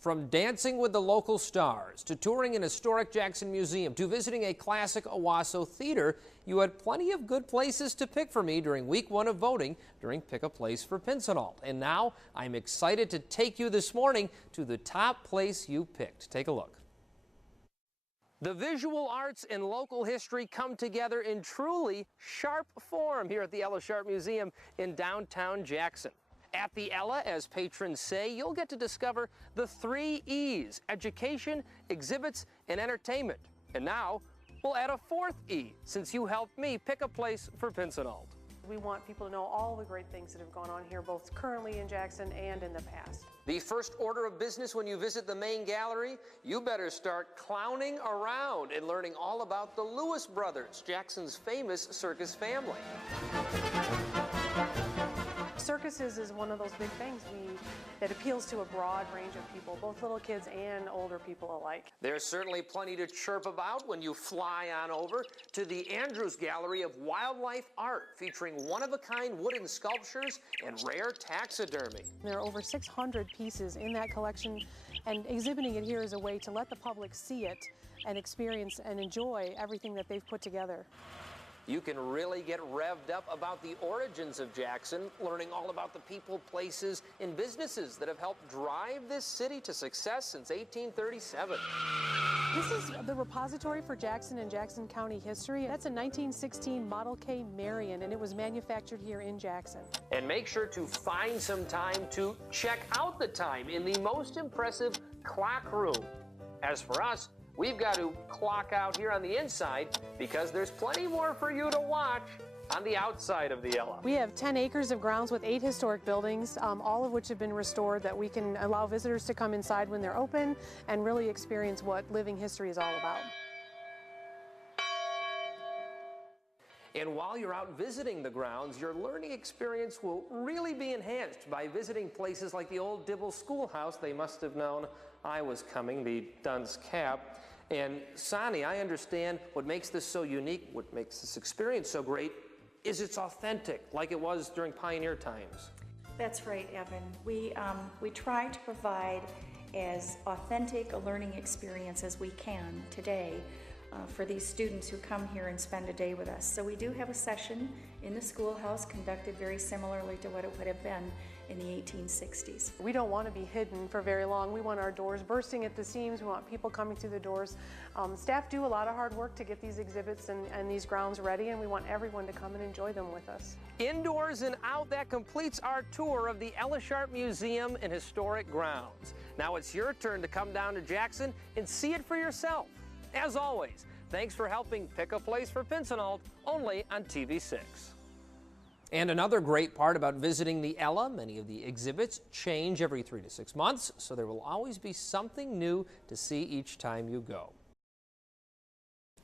From dancing with the local stars, to touring an historic Jackson museum, to visiting a classic Owasso theater, you had plenty of good places to pick for me during week 1 of voting during Pick a Place for Pincinel. And now I'm excited to take you this morning to the top place you picked. Take a look. The visual arts and local history come together in truly sharp form here at the Ella Sharp Museum in downtown Jackson. At the Ella, as patrons say, you'll get to discover the 3 E's: education, exhibits, and entertainment. And now, we'll add a 4th E, since you helped me pick a place for Pincinel. We want people to know all the great things that have gone on here, both currently in Jackson and in the past. The first order of business when you visit the main gallery, you better start clowning around and learning all about the Lewis brothers, Jackson's famous circus family. Circuses is one of those big things that appeals to a broad range of people, both little kids and older people alike. There's certainly plenty to chirp about when you fly on over to the Andrews Gallery of Wildlife Art, featuring one-of-a-kind wooden sculptures and rare taxidermy. There are over 600 pieces in that collection, and exhibiting it here is a way to let the public see it and experience and enjoy everything that they've put together. You can really get revved up about the origins of Jackson, learning all about the people, places, and businesses that have helped drive this city to success since 1837. This is the repository for Jackson and Jackson County history. That's a 1916 Model K Marion, and it was manufactured here in Jackson. And make sure to find some time to check out the time in the most impressive clock room. As for us, we've got to clock out here on the inside because there's plenty more for you to watch on the outside of the Ella. We have 10 acres of grounds with 8 historic buildings, all of which have been restored, that we can allow visitors to come inside when they're open and really experience what living history is all about. And while you're out visiting the grounds, your learning experience will really be enhanced by visiting places like the old Dibble Schoolhouse. They must have known I was coming, the Dunn's Cap. And Sonny, I understand what makes this so unique, what makes this experience so great, is it's authentic, like it was during pioneer times. That's right, Evan. We try to provide as authentic a learning experience as we can today for these students who come here and spend a day with us. So we do have a session in the schoolhouse conducted very similarly to what it would have been in the 1860s. We don't want to be hidden for very long. We want our doors bursting at the seams. We want people coming through the doors. Staff do a lot of hard work to get these exhibits and these grounds ready, and we want everyone to come and enjoy them with us. Indoors and out, that completes our tour of the Ella Sharp Museum and Historic Grounds. Now it's your turn to come down to Jackson and see it for yourself. As always, thanks for helping pick a place for Pincinel, only on TV6. And another great part about visiting the Ella, many of the exhibits change every 3 to 6 months, so there will always be something new to see each time you go.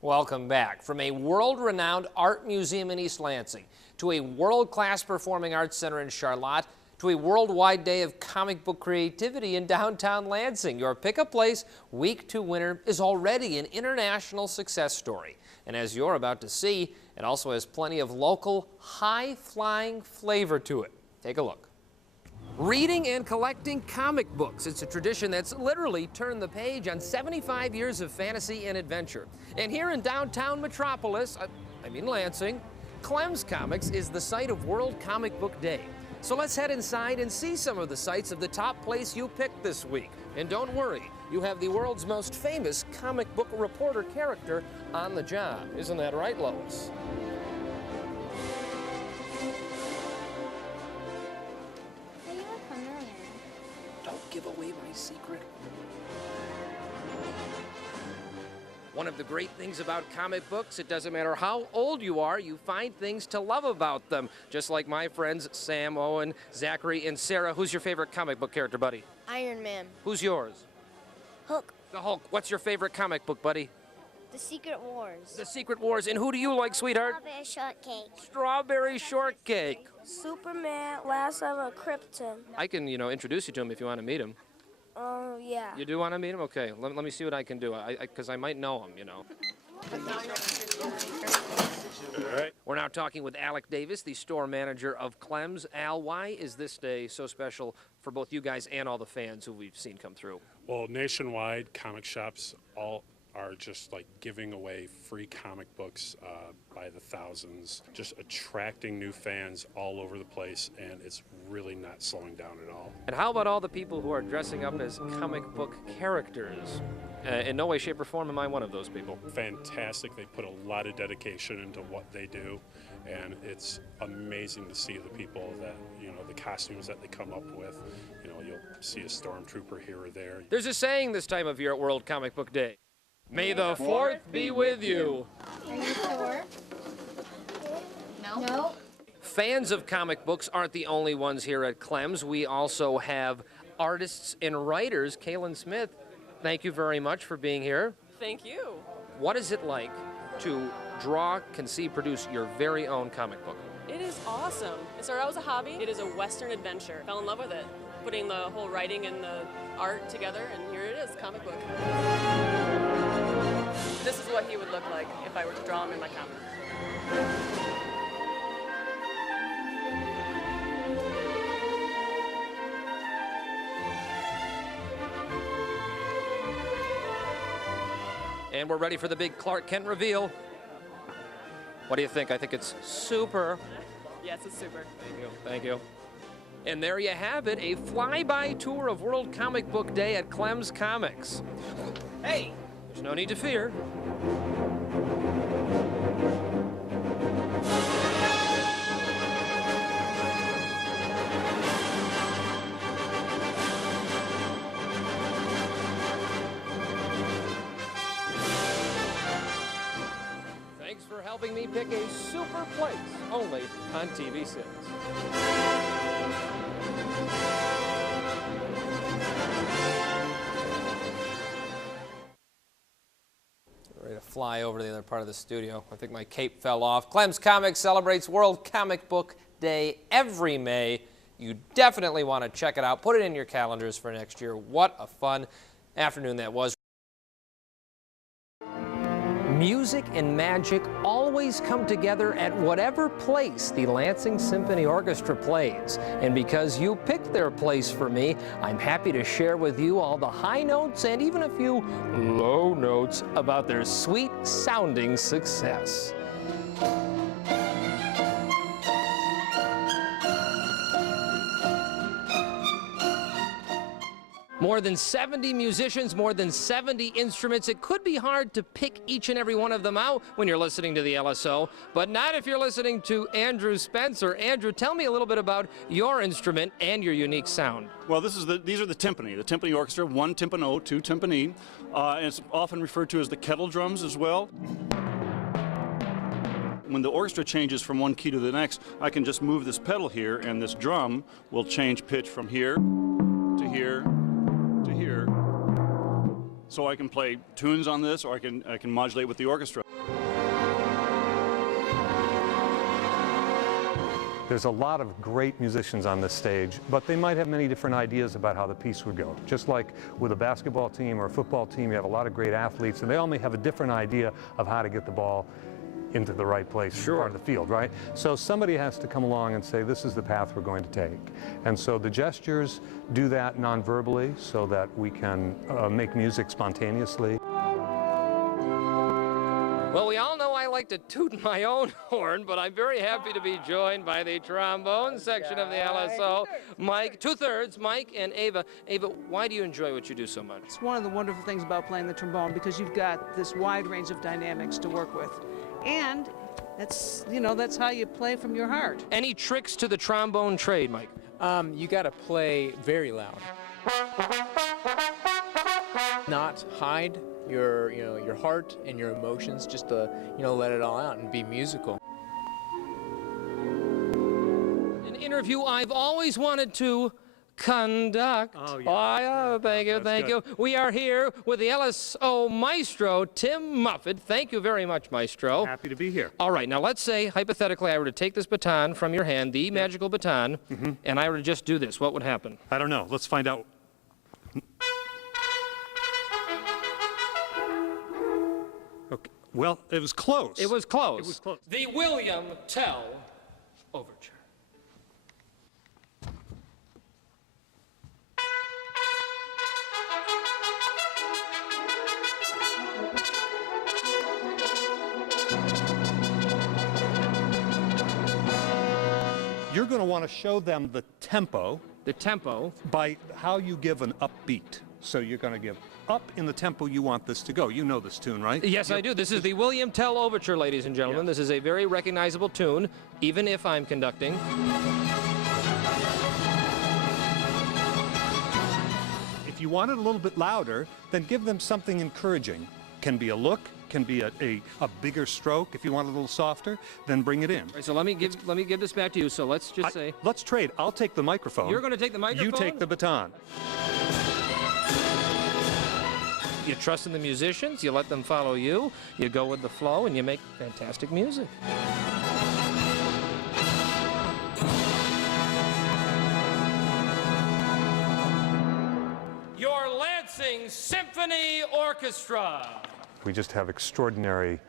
Welcome back. From a world-renowned art museum in East Lansing, to a world-class performing arts center in Charlotte, to a worldwide day of comic book creativity in downtown Lansing, your pick-a-place Week 2 winner is already an international success story. And as you're about to see, it also has plenty of local, high-flying flavor to it. Take a look. Reading and collecting comic books. It's a tradition that's literally turned the page on 75 years of fantasy and adventure. And here in downtown Metropolis, I mean Lansing, Clem's Comics is the site of World Comic Book Day. So let's head inside and see some of the sights of the top place you picked this week. And don't worry, you have the world's most famous comic book reporter character on the job. Isn't that right, Lois? Hey, you look familiar. Don't give away my secret. One of the great things about comic books, it doesn't matter how old you are, you find things to love about them. Just like my friends Sam, Owen, Zachary, and Sarah. Who's your favorite comic book character, buddy? Iron Man. Who's yours? Hulk. The Hulk. What's your favorite comic book, buddy? The Secret Wars. The Secret Wars. And who do you like, sweetheart? Strawberry Shortcake. Strawberry Shortcake. Superman, Last of Krypton. I can, introduce you to him if you want to meet him. Oh, yeah. You do want to meet him? Okay, let me see what I can do, because I might know him, All right. We're now talking with Alec Davis, the store manager of Clem's. Al, why is this day so special for both you guys and all the fans who we've seen come through? Well, nationwide, comic shops all are just like giving away free comic books by the thousands, just attracting new fans all over the place, and it's really not slowing down at all. And how about all the people who are dressing up as comic book characters? In no way, shape, or form am I one of those people. Fantastic. They put a lot of dedication into what they do, and it's amazing to see the people that, you know, the costumes that they come up with. You know, you'll see a stormtrooper here or there. There's a saying this time of year at World Comic Book Day. May the 4th be with you. Are you sure? No? Fans of comic books aren't the only ones here at Clem's. We also have artists and writers. Kaylin Smith, thank you very much for being here. Thank you. What is it like to draw, conceive, produce your very own comic book? It is awesome. It started out as a hobby. It is a Western adventure. Fell in love with it. Putting the whole writing and the art together, and here it is, comic book. This is what he would look like if I were to draw him in my comic. And we're ready for the big Clark Kent reveal. What do you think? I think it's super. Yes, it's super. Thank you. Thank you. And there you have it, a flyby tour of World Comic Book Day at Clem's Comics. Hey, there's no need to fear. Thanks for helping me pick a super place, only on TV6. Ready to fly over to the other part of the studio. I think my cape fell off. Clem's Comics celebrates World Comic Book Day every May. You definitely want to check it out. Put it in your calendars for next year. What a fun afternoon that was. Music and magic always come together at whatever place the Lansing Symphony Orchestra plays. And because you picked their place for me, I'm happy to share with you all the high notes and even a few low notes about their sweet sounding success. More than 70 musicians, more than 70 instruments. It could be hard to pick each and every one of them out when you're listening to the LSO, but not if you're listening to Andrew Spencer. Andrew, tell me a little bit about your instrument and your unique sound. Well, these are the timpani orchestra, one timpano, two timpani, and it's often referred to as the kettle drums as well. When the orchestra changes from one key to the next, I can just move this pedal here, and this drum will change pitch from here to here to here. So I can play tunes on this, or I can modulate with the orchestra. There's a lot of great musicians on this stage, but they might have many different ideas about how the piece would go. Just like with a basketball team or a football team, you have a lot of great athletes, and they all may have a different idea of how to get the ball into the right place, part of the field, right? So somebody has to come along and say, this is the path we're going to take. And so the gestures do that non-verbally so that we can make music spontaneously. Well, we all know I like to toot my own horn, but I'm very happy to be joined by the trombone section of the LSO. Mike, two-thirds, Mike and Ava. Ava, why do you enjoy what you do so much? It's one of the wonderful things about playing the trombone, because you've got this wide range of dynamics to work with. And that's, you know, that's how you play from your heart. Any tricks to the trombone trade, Mike? You got to play very loud. Not hide your heart and your emotions, just to, let it all out and be musical. An interview I've always wanted to conduct. Oh, yeah. Thank you, thank you. We are here with the LSO maestro, Tim Muffet. Thank you very much, maestro. Happy to be here. All right, now let's say, hypothetically, I were to take this baton from your hand, the magical baton, and I were to just do this. What would happen? I don't know. Let's find out. Okay. Well, it was close. It was close. It was close. The William Tell Overture. you're going to want to show them the tempo. The tempo. By how you give an upbeat. So you're going to give up in the tempo you want this to go. You know this tune, right? Yes, I do. This is the William Tell Overture, ladies and gentlemen. This is a very recognizable tune, even if I'm conducting. If you want it a little bit louder, then give them something encouraging. Can be a look, can be a bigger stroke. If you want it a little softer, then bring it in. All right, so let me give this back to you. So let's just say. Let's trade. I'll take the microphone. You're going to take the microphone? You take the baton. You trust in the musicians, you let them follow you, you go with the flow, and you make fantastic music. Your Lansing Symphony Orchestra. We just have extraordinary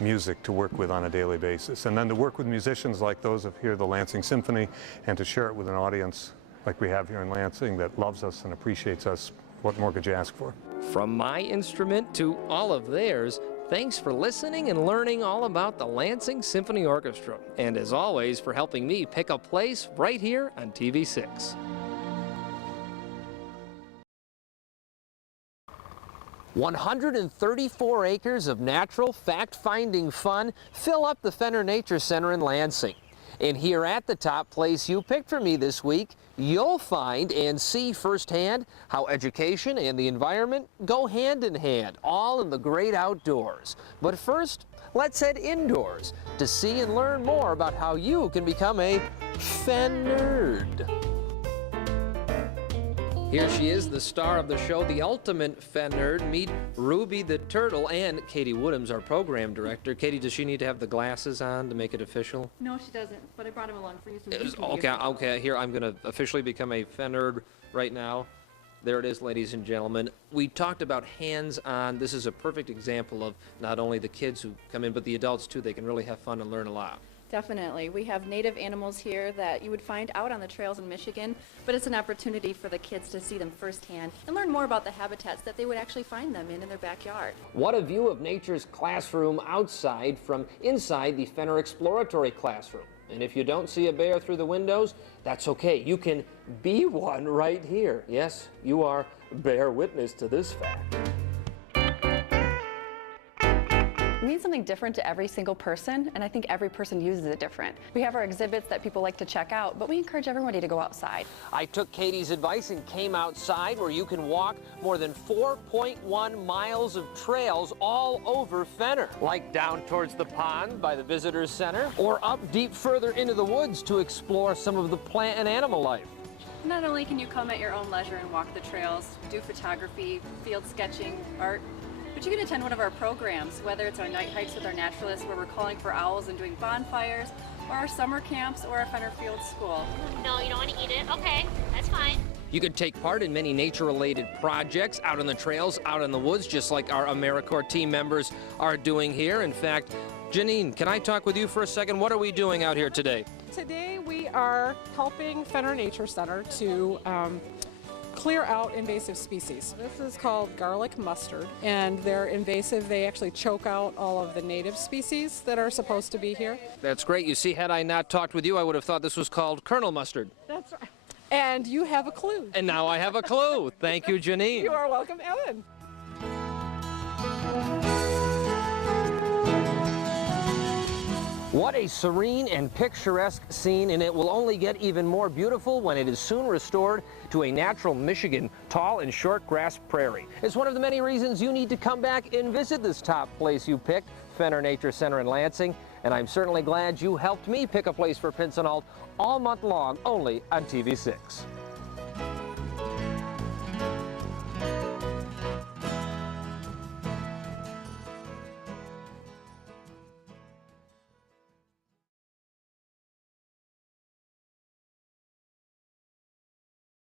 music to work with on a daily basis. And then to work with musicians like those of here, the Lansing Symphony, and to share it with an audience like we have here in Lansing that loves us and appreciates us, what more could you ask for? From my instrument to all of theirs, thanks for listening and learning all about the Lansing Symphony Orchestra. And as always, for helping me pick a place right here on TV6. 134 acres of natural fact-finding fun fill up the Fenner Nature Center in Lansing. And here at the top place you picked for me this week, you'll find and see firsthand how education and the environment go hand in hand, all in the great outdoors. But first, let's head indoors to see and learn more about how you can become a Fen-nerd. Here she is, the star of the show, the ultimate Fen-nerd. Meet Ruby the Turtle and Katie Woodhams, our program director. Katie, does she need to have the glasses on to make it official? No, she doesn't, but I brought him along for you. Okay, here, I'm going to officially become a Fen-nerd right now. There it is, ladies and gentlemen. We talked about hands-on. This is a perfect example of not only the kids who come in, but the adults too. They can really have fun and learn a lot. Definitely. We have native animals here that you would find out on the trails in Michigan, but it's an opportunity for the kids to see them firsthand and learn more about the habitats that they would actually find them in their backyard. What a view of nature's classroom outside from inside the Fenner Exploratory Classroom. And if you don't see a bear through the windows, that's okay. You can be one right here. Yes, you are. Bear witness to this fact. It means something different to every single person, and I think every person uses it different. We have our exhibits that people like to check out, but we encourage everybody to go outside. I took Katie's advice and came outside where you can walk more than 4.1 miles of trails all over Fenner, like down towards the pond by the Visitors Center, or up deep further into the woods to explore some of the plant and animal life. Not only can you come at your own leisure and walk the trails, do photography, field sketching, art, but you can attend one of our programs, whether it's our night hikes with our naturalists where we're calling for owls and doing bonfires, or our summer camps, or our Fenner Field School. No, you don't want to eat it? Okay, that's fine. You can take part in many nature-related projects out on the trails, out in the woods, just like our AmeriCorps team members are doing here. In fact, Janine, can I talk with you for a second? What are we doing out here today? Today we are helping Fenner Nature Center to clear out invasive species. This is called garlic mustard, and they're invasive. They actually choke out all of the native species that are supposed to be here. That's great. You see, had I not talked with you, I would have thought this was called Colonel Mustard. That's right. And you have a clue. And now I have a clue. Thank you, Janine. You are welcome, Ellen. What a serene and picturesque scene, and it will only get even more beautiful when it is soon restored to a natural Michigan tall and short grass prairie. It's one of the many reasons you need to come back and visit this top place you picked, Fenner Nature Center in Lansing, and I'm certainly glad you helped me pick a place for Pinson-Alt all month long, only on TV6.